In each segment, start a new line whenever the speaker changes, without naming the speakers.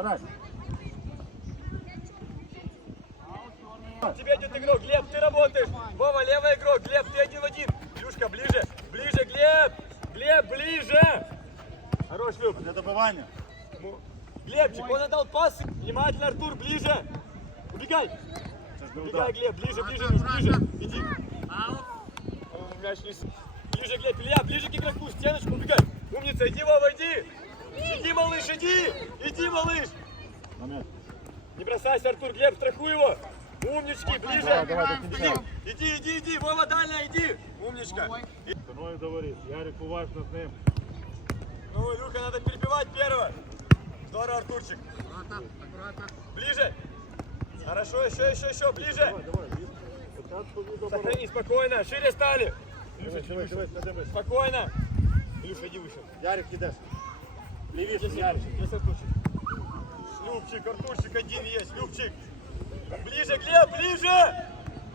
Брать.
Тебе идет игрок, Глеб, ты работаешь. Вова, левый игрок, Глеб, ты один в один. Илюшка, ближе, ближе, Глеб. Глеб, ближе. Хорош, Люк.
Для добивання.
Му- Глебчик, он отдал пас. Внимательно, Артур, ближе. Убегай. Убегай. Глеб, ближе, ближе, ближе. Иди. Мяч не Ближе, Глеб, Илья, ближе к игроку, стеночку, убегай. Умница, иди, Вова, иди. Иди, малыш, иди. Иди, малыш.
Момент.
Не бросайся, Артур, Глеб, страхуй его. Умнички, ближе.
Давай, давай, до
иди,
кінця.
иди, иди, иди, Вова, дальняя, иди. Умничка. И-
Спиною говорить. Ярик уважно з ним.
Ну, Илюха, надо перебивать первого. Здорово, Артурчик. Ближе. Хорошо, еще, еще, еще, ближе.
Давай, давай. Спочатку від оборони.
Сохрани, спокойно, шире стали.
Дивись, дивись, дивись, дивись.
Спокойно. Илюша, иди выше.
Ярик, ідеш. Лівіше,
Есть
Ярик.
Любчик, Артурчик один есть, Любчик. Ближе, Глеб, ближе.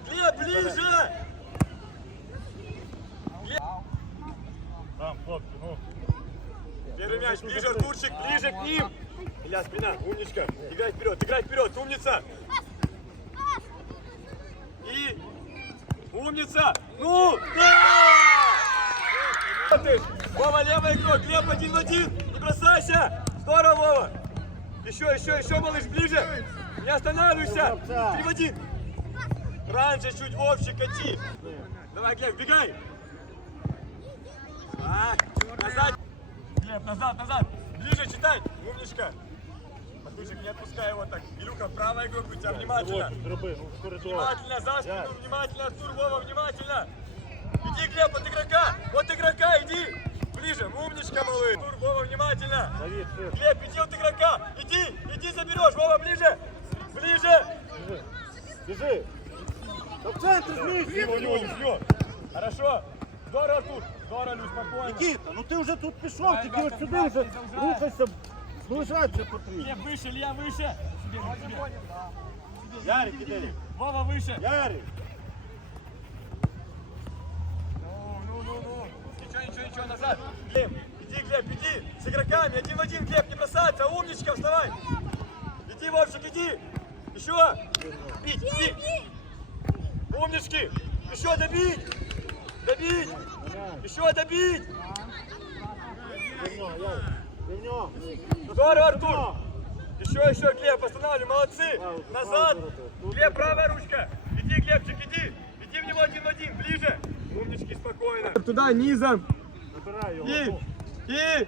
Глеб, ближе.
Там, хлопці, ну.
Первый мяч, ближе, Артурчик, ближе к ним. Илья, спина, умничка. Играй вперед, играй вперед, умница. И умница. Ну, да! Ты, Вова, левый игрок, Глеб один в один. Не бросайся. Здорово, Вова. Еще, еще, еще, малыш, ближе. Не останавливайся. Три в один. Раньше чуть Вовчик, кати. Давай, Глеб, бегай. А, назад. Глеб, назад, назад. Ближе читай. Умничка. Матушек, не отпускай его так. Илюха, правая игрок у тебя, внимательно. Внимательно, за спину, внимательно, Артур, Вова, внимательно. Иди, Глеб, от игрока, от игрока, иди. Ближе, умничка, малый. Артур, Вова, внимательно.
Давид, шир.
Глеб, иди от игрока, иди, иди заберешь, Вова, ближе. Ближе.
Біжи. Біжи. Та в центр зміг.
Лево, лево, лево. Хорошо. Здорово, Артур. Здорово, Люсь, спокойно.
Нікіта, ну ти вже тут пішов,
Давай,
тільки
давай,
ось сюди
давай,
вже
давай.
рухайся, зближатися потрібно.
Глеб, выше, Илья, выше. Себе, себе.
Ярик, іди.
Вова, выше.
Ярик.
Ничего, назад. Глеб, иди, Глеб, иди. С игроками, один в один, Глеб, не бросаться. Умничка, вставай. Иди, Вовчик, иди. Еще. Бить, иди. Умнички. Еще добить. Добить. Еще добить. Здорово, Артур. Еще, еще, Глеб, останавливай, молодцы. Назад. Глеб, правая ручка. Иди, Глебчик, иди. Иди в него один в один, ближе. Умнички, спокойно. Туда, низом.
Забирай його.
И, и,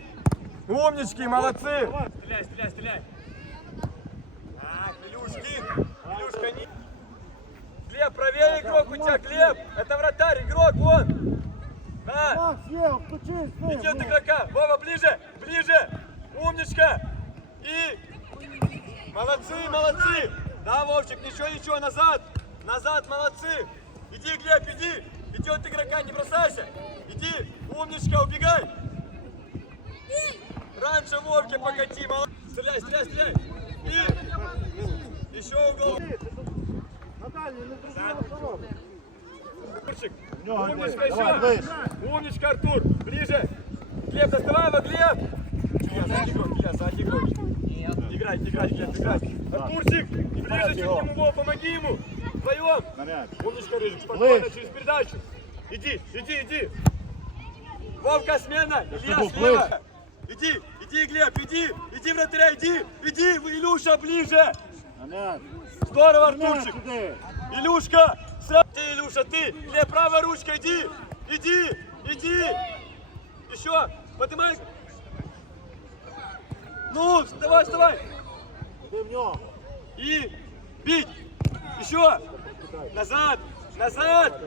умнички, молодцы. Стреляй, стреляй, стреляй. Так, Илюшки, Илюшка, не... Глеб, правее игрок у тебя, Глеб. Это вратарь, игрок, вон. На, иди от игрока. Вова, ближе, ближе. Умничка. И, молодцы, молодцы. Да, Вовчик, ничего, ничего, назад. Назад, молодцы. Иди, Глеб, иди. Иди от игрока, не бросайся. Иди, умничка, убегай. Раньше Вовке покати, молодец. Стреляй, стреляй, стреляй. И еще угол.
Зрозуміло, що робиш.
Артурчик. Умничка еще. Умничка, Артур. Ближе. Глеб, доставай его, Глеб. Илья, сзади игрок, Илья, сзади игрок. Играй, играй, Глеб, играй. Артурчик, ближе чуть к нему, помоги ему. Вдвоем.
На.
Умничка, Рыжик, спокойно, через передачу. Иди, иди, иди. Вовка, смена. Илья, слева. Иди, иди, Глеб, иди. Иди, вратаря, иди. Иди, Илюша, ближе. Здорово, Артурчик. Илюшка, ты, Илюша, ты. Глеб, правая ручка, иди. Иди, иди. Еще, поднимай. Ну, вставай, вставай. И бить. Еще. Назад, назад.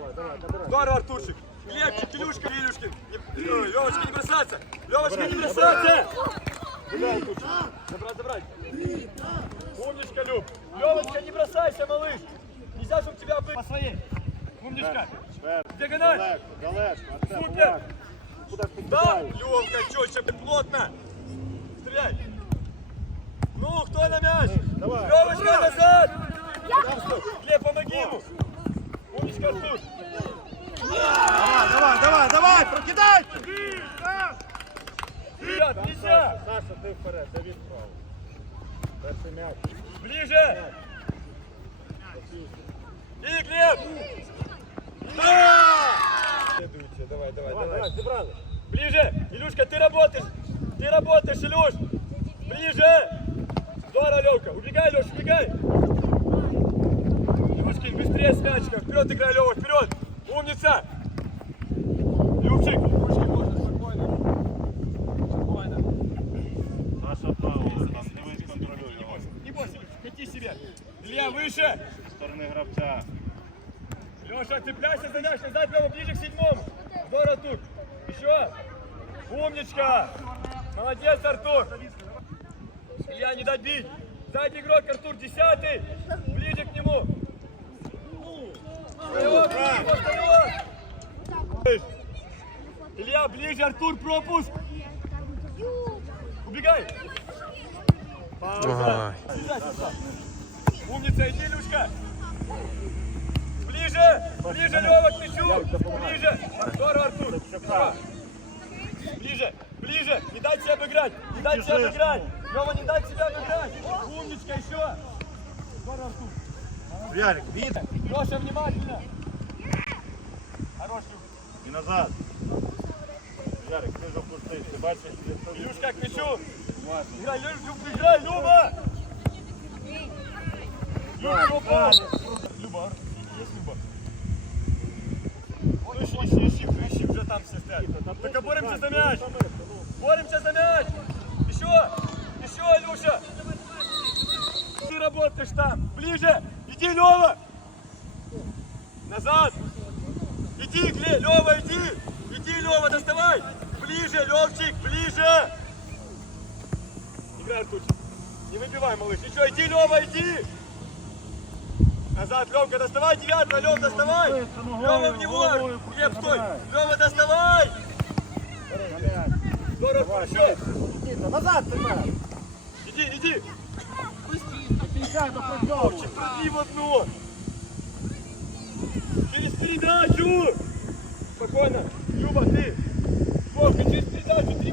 Здорово, Артурчик. Глебчик, Илюшка, Илюшкин. Не- Ой, Левочка, не бросаться. Левочка, не бросаться.
Гуляй тут.
Забрать, забрать. Умничка, Люб. Левочка, не бросайся, малыш. Нельзя, чтобы тебя бы... По своей. Умничка. Диагональ. Супер. Да? Левка, четче, плотно. Стреляй. Ну, кто на мяч? Левочка, назад. Глеб, помоги ему. Умничка, Артур.
Давай, давай, давай, давай!
Ребят, нельзя.
Саша, ти вперед, Давид право. Перший м'яч.
Ближе! И, Глеб! Да! Следуйте, давай, давай,
Давай, зібрали.
Ближе! Илюшка, ты работаешь! Ты работаешь, Илюш! Ближе! Здорово, Левка! Убегай, Леш, убегай! Илюшкин, быстрее с мячиком! Вперед играй, Лева, вперед! Умница! Любчик! Илюшки можно спокойно. Спокойно.
Наша право, там дивись, контролюй
Не
його.
бойся, не бойся, кати себе! Илья, выше!
Зі сторони гравця.
Леша, цепляйся за мяч, назад прямо ближе к седьмому. Здорово тут. Еще. Умничка. Молодец, Артур. Илья, не дать бить. Сзади игрок, Артур, десятый. Ближе к нему. Вперед, Илья, вперед. Илья, ближе, Артур, пропуск. Убегай. Пауза. Сюда, сюда. Умница, иди, Илюшка. Ближе! Ближе, Лева, к мячу! Ближе! Здорово, Артур! Ближе! Ближе! Не дать себе обыграть! Не дать себе обыграть! Лева, не дать себя обыграть! Умничка, еще! Здорово, Артур!
Ярик, видно.
Леша, внимательно! Хорош, Люк.
І назад. Ярик, ти запустись, ти бачиш, де хто
Илюшка, к мячу! Играй, Люк, Люк, играй, Люба! Люба, Люба! Люба, есть Люба? Ну, ищи, ищи, ищи, ищи, уже там все стоят. Так боремся за мяч! Боремся за мяч! Еще! Еще, Илюша! Ты работаешь там! Ближе! Иди, Лева! Назад! Иди, Лева, иди! Иди, Лева, доставай! Ближе, Левчик, ближе! Играй, Артурчик. Не выбивай, малыш. Ничего, иди, Лева, иди! Назад, Левка, доставай девятого, Лев, доставай! Лева в него! Глеб, стой! Лева, доставай! Здорово, еще!
Назад, тепер.
Иди, иди!
Прольову.
Левчик, продли в одно! Через передачу! Спокойно! Люба, ты! Вовка, через передачу! Три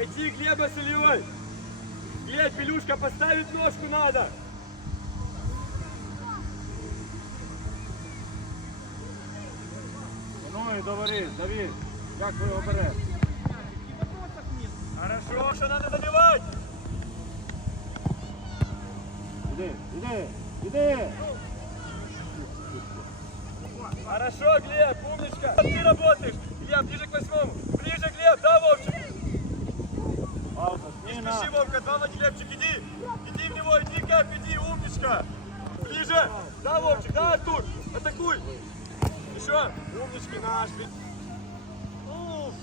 Найти Глеба с Ильей. Глеб, Илюшка, поставить ножку надо.
Ну і говори, Давид, як ви його берете?
Хорошо, что надо забивать.
Іди, іди, іди.
Хорошо, Глеб, умничка. Ты работаешь. Глеб, ближе к восьмому. Ближе, Глеб, да, Вовчик? Спеши, Вовка, два на Глебчик, иди! Иди в него, иди, Кап, иди, умничка! Ближе! Да, Вовчик, да, Артур! Атакуй! Еще! Умнички наш! Уф,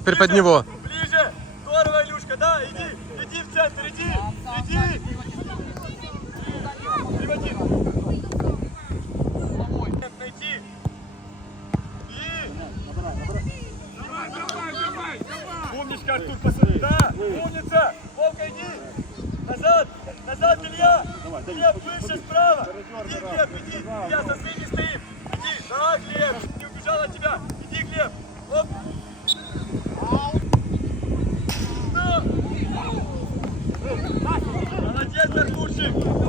Теперь под него.
Ближе! Здорово, Илюшка, да, иди! Иди в центр, иди! Иди! Приводи! Найти! И! Умничка, Артур, посмотри. Да, умница. Вовка, иди. Назад, назад, Илья. Глеб, выше, справа. Иди, Глеб, иди. Илья, со своими стоим. Иди, да, Глеб. Не убежал от тебя. Иди, Глеб. Оп. Молодец, Артурчик.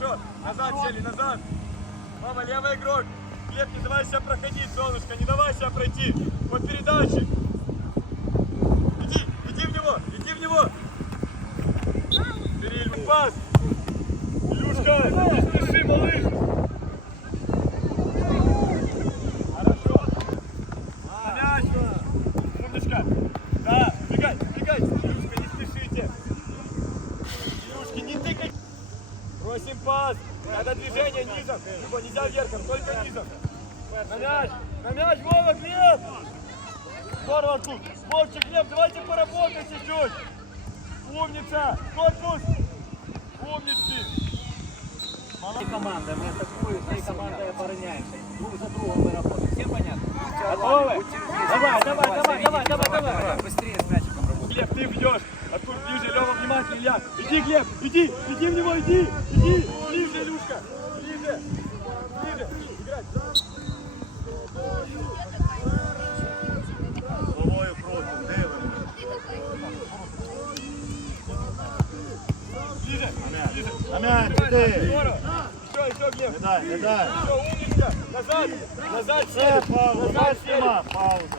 хорошо. Назад сели,
назад.
Мама, левый игрок. Глеб, не давай себя проходить, солнышко, не давай себя пройти. Под передачи. Иди, иди в него, иди в него. Бери, пас.
Три команды, мы атакуем, три команды обороняемся. Друг за другом мы работаем. Всем понятно?
Готовы?
Давай, давай, давай, давай, давай, давай. Быстрее с мячиком работаем.
Глеб, ты бьешь. Артур ближе, Лева внимательно, Илья. Иди, Глеб, иди, иди в него, иди, иди. Ближе, Илюшка, ближе, ближе. Играть.
Головою проти, дивимо.
Ближе, ближе.
На м'яч,
Здорово.
іди.
Еще, еще, Глеб.
Не дай, не дай.
Все, умничка. Назад, назад, Назад.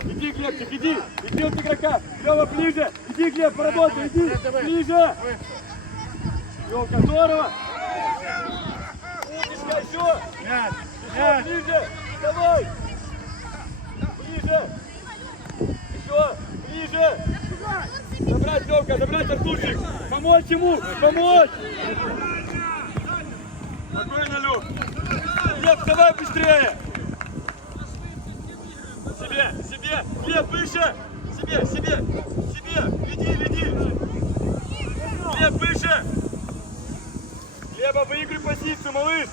Иди, Глебчик, иди, иди от игрока. Лева, ближе. Иди, Глеб, поработай, иди, ближе. Левка, здорово. Умничка, еще. Еще ближе! Давай! Ближе! Еще! Ближе! Забрать, Левка, забрать Артурчик! Помочь ему! Помочь! Спокойно, Лев! Лев, давай быстрее! Себе, себе! Лев, выше! Себе, себе! Себе! Веди, веди! Лев, выше! Лева, выиграй позицию, малыш!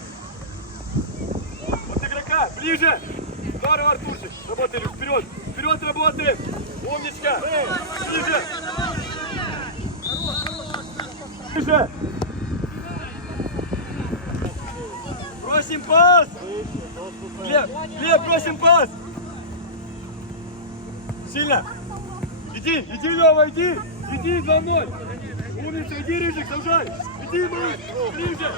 От игрока, ближе! Здорово, Артурчик! Работай, Люк, вперед! Вперед работаем! Умничка! Ближе! Ближе! Просим пас! Глеб, Глеб, просим пас! Сильно! Иди, иди, Лева, иди! Иди за мной! Умница, иди, Рыжик, сажай! Иди, малыш, ближе!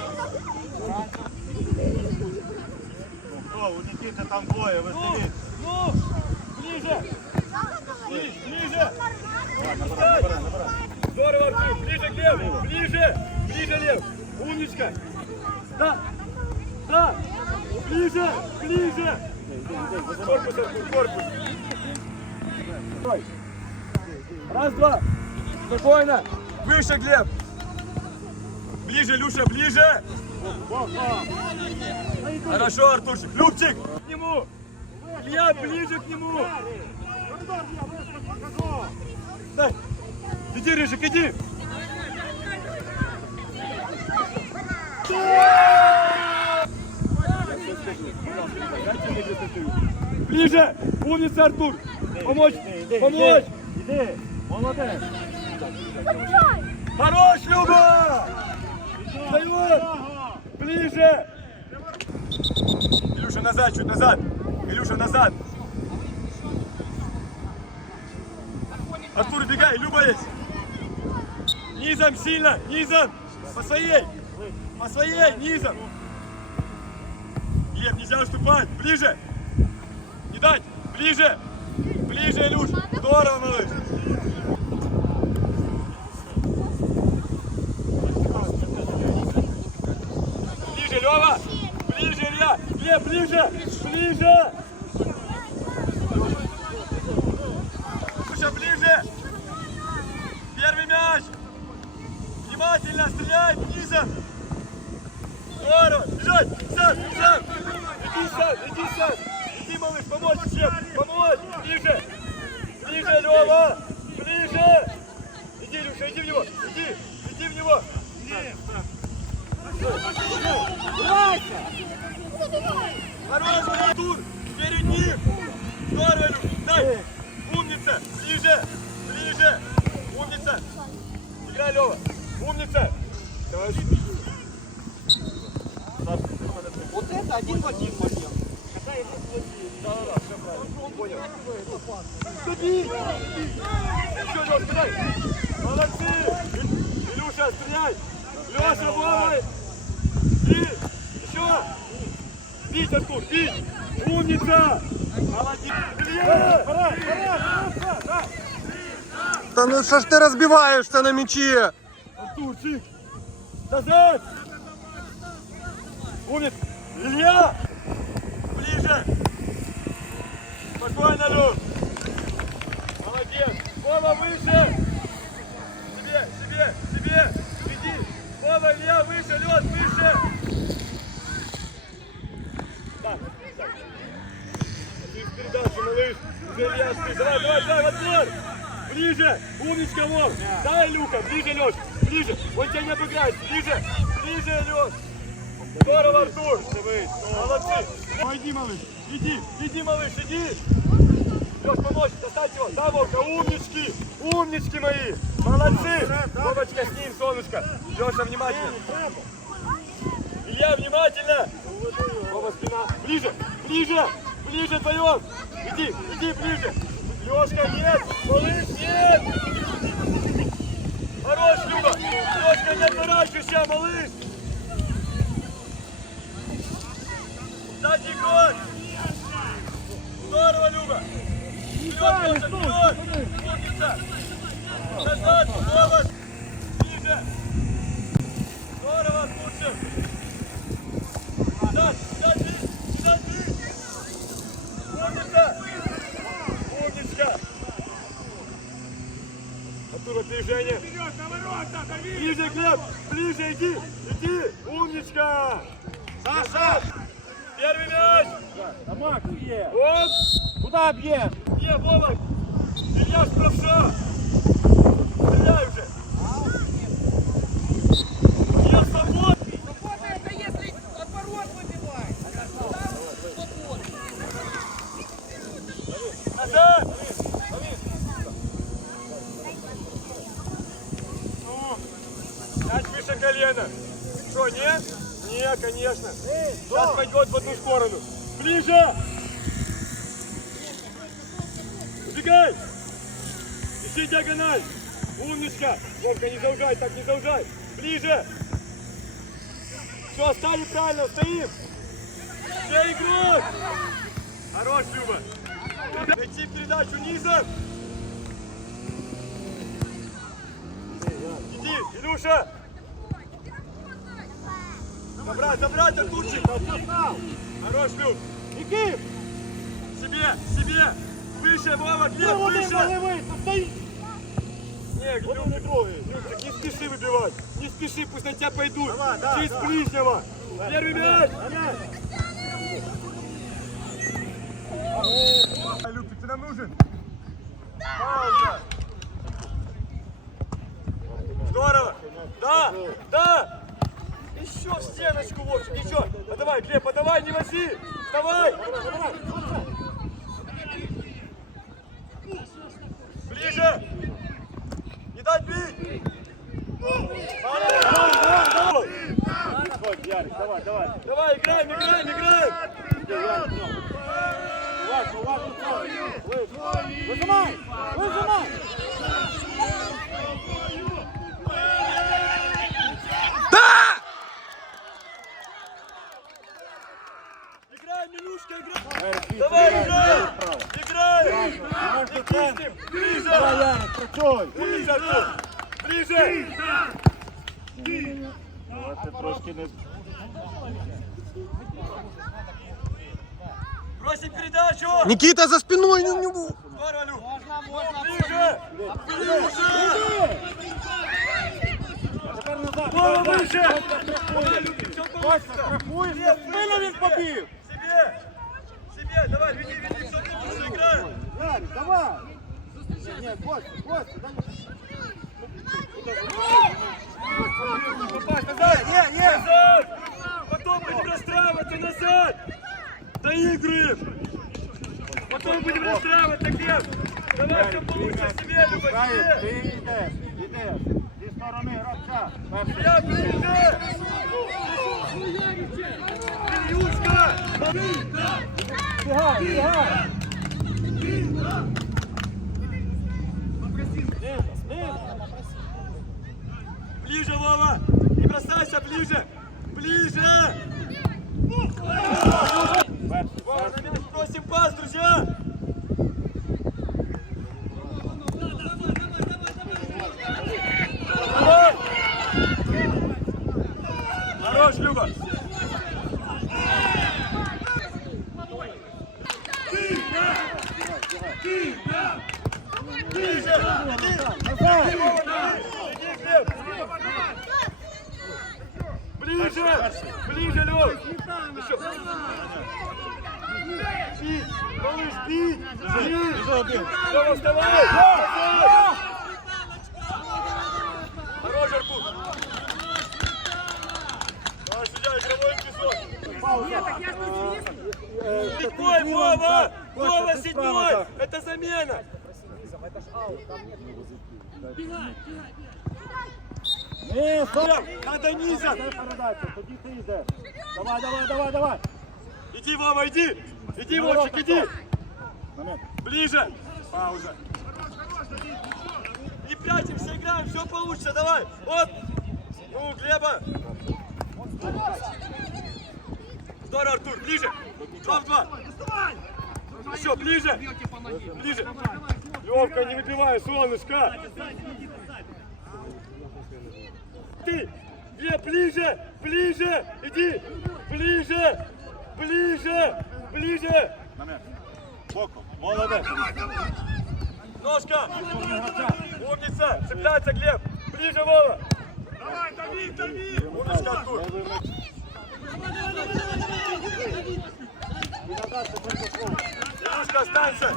О, у Нікіти там двоє,
Ну,
веселіть.
ну, ближе! Ближе, ближе! Стой! Здорово, Артур! Ближе, Глеб! Ближе! Ближе, Лев! Умничка! Да! Да! Ближе! Ближе! Корпус, Артур, корпус! Стой! Раз, два! Спокойно! Выше, Глеб! Ближе, Люша, ближе! Хорошо, Артурчик. Любчик, к нему. Илья, ближе к нему. Дай. Иди, Рыжик, иди. Ближе! Умница, Артур! Помочь! Помочь!
Іди, молодець.
Хорош, Люба! Встает! Ближе! Илюша, назад, чуть назад! Илюша, назад! Артур, бегай, Люба есть! Низом сильно, низом! По своей! По своей, низом! Глеб, нельзя уступать! Ближе! Не дать! Ближе! Ближе, Илюш! Здорово, малыш! Ближе, Лева! Ближе, Илья! Глеб, ближе! Ближе! Слушай, ближе! Первый мяч! Внимательно стреляй низом! Здорово! Бежать! Сам! Сам! Иди сам! Иди сам! Помочь всем! Помочь! Ближе! Ближе, Лева! Ближе! Иди, Илюша, иди в него! Иди! Иди в него! Хорош, Артур! Перед ним! Здорово, Люк! Дай! Умница! Ближе! Ближе! Умница! Играй, Лева! Умница! Давай.
Вот это один в один момент.
Да-да-да, все Молодцы! Илюша, стреляй! Леша, Вова! И! Еще! Бить, Артур, бить! Умница! Молодец! Илья!
Пора, пора, пора.
Та ну що ж ти розбиваєшся на м'ячі?
Артурчик! Назад! Умница! Илья! Ближе! Спокойно, Люк! Молодец! Вова, выше! Себе, себе, себе! Иди! Вова, Илья, выше, лед, выше! Так, так. Через передачу, малыш! Илья, ты. Давай, давай, давай, отбор! Ближе! Умничка, Вов! Дай, Люка! Ближе, Леш! Ближе! Он тебя не обыграет! Ближе! Ближе, Леш! Здорово, Артур! Молодцы! Иди, малыш! Иди! Иди, малыш, иди! Леш, помочь! Достать его! Да, Вовка! Умнички! Умнички мои! Молодцы! Вовочка, с ним, солнышко! Леша, внимательно! Илья, внимательно! Вова, спина! Ближе! Ближе! Ближе вдвоем! Иди! Иди ближе! Лешка, нет! Малыш, нет! Хорош, Люба! Лешка, не отворачивайся, малыш! Сзади год! Здорово, Люба! Вперед, Леша, вперед! Умница! Назад, Вова! Ближе! Здорово, сюда, Дмитрий! Сюда, Дмитрий! Умница! Умничка! Артур, движение! Ближе, Глеб! Ближе, иди! Иди! Умничка! Саша! Первый мяч!
А Макс є.
Оп!
Куда б'єш?
Не, Вова! Илья, правша! Стреляй уже! Я свобод! Назад! Ну, мяч выше колена. Что, нет? Не, конечно. Сейчас пойдет в одну сторону. Ближе! Убегай! Ищи диагональ! Вовка, не заужай, так не заужай! Ближе! Все, стали правильно, стоим! Все, игрок! Хорош, Люба! Найти передачу низом! Иди, Илюша! Забрать, забрать, Артурчик! Хорош, Люб!
Яким?
Себе, себе! Выше, Вова, Глеб, выше!
могли стоїть.
Не, Глеб, не трогай. Так не спеши выбивать. Не спеши, пусть на тебя пойдут. Через ближнего. Первый мяч. А, Люк, ты нам нужен? Пауза. Здорово. Да, да. Еще в стеночку, Вовчик, еще. Подавай, Глеб, подавай, не вози. Вставай. Ближе. Не дать бить. Давай, давай, давай.
Ходь, Ярик, давай, давай.
Давай, играем, играем, играем.
Уважно, уважно. Вийшов. Вижимай, вижимай.
Играем, Милюшка, играем. Давай, играем. Играем. Не киснем. Ближе.
Давай, Ярик, працюй.
Ближе, Артур. Ближе.
Давайте трошки не...
Бросим передачу.
Нікіта за спиною у нього.
Здорово, Люк. Ближе. Ближе.
Тепер назад.
Вова,
Давай,
выше.
Костя,
Давай, Люк, все
Костя,
получится.
страхуєш, на спину він побіг.
Себе. Себе, давай, веди, веди, все получится, играем.
Ярик, давай. Ні, Костя, Костя, дай.
Попасть назад! Не, не! Назад! Потом будем расстраиваться назад! Доигрываем! Потом будем расстраиваться, Глеб! Давай все получится себе, Люба,
Раїв,
себе!
ти йдеш, йдеш. Зі сторони гравця. Перший.
Я ближе! Ильюшка!
Бігай, бігай.
Ближе, Вова! Не бросайся, ближе! Ближе! Ближе! Бить! Малыш, бить! Бить! Лёва, вставай! Хорош, Артур! Давай, судья, игровой эпизод! Седьмой, Вова! Вова, седьмой! Это замена!
Ні, стоп!
Надо низом!
Передача, тоді ти йдеш. Давай, давай, давай, давай.
Иди, Вова, иди! Иди, Вовчик, иди! Ближе! Пауза! Не прячемся, играем, все получится, давай! Вот! Ну, Глеба! Здорово, Артур, ближе! Два в два! Еще, ближе! Ближе! Левка, не выбивай, солнышко! Ты! Глеб, ближе! Ближе! Иди! Ближе! Ближе! Ближе!
Момент. Боком. Молодець.
Ножка! Умница! Цепляется Глеб! Ближе, Вова! Давай, дави, дави! Умничка, Артур! Илюшка, останься!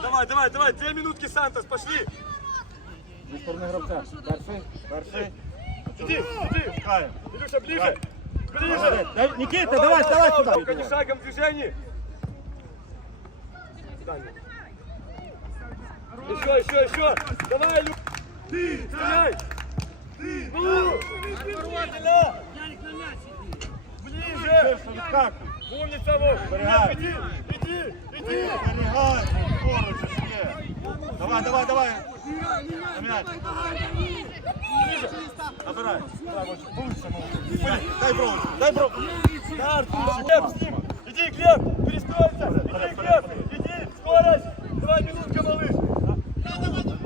Давай, давай, давай, две минутки, Сантос, пошли!
Зі сторони гравця. Перший, перший.
Иди, иди!
Чекаємо.
Илюша, ближе! Ближе!
Молодець. Дай, Нікіта, давай, давай сюди.
Только не шагом в движении! Еще, еще, еще! Давай, Лю! Ты! Стреляй! Ну! Ля! Ближе!
Відскакуй.
Умница, Вов!
Зберігай.
Иди, иди, иди!
Зберігай. Поруч же ж є. Давай, давай, давай. Набирай. Давай, Дай брову, дай
Артур, Глеб с ним! Иди, Глеб! Перестройся! Иди, Глеб! Иди! Скорость! Два минутка, малыш!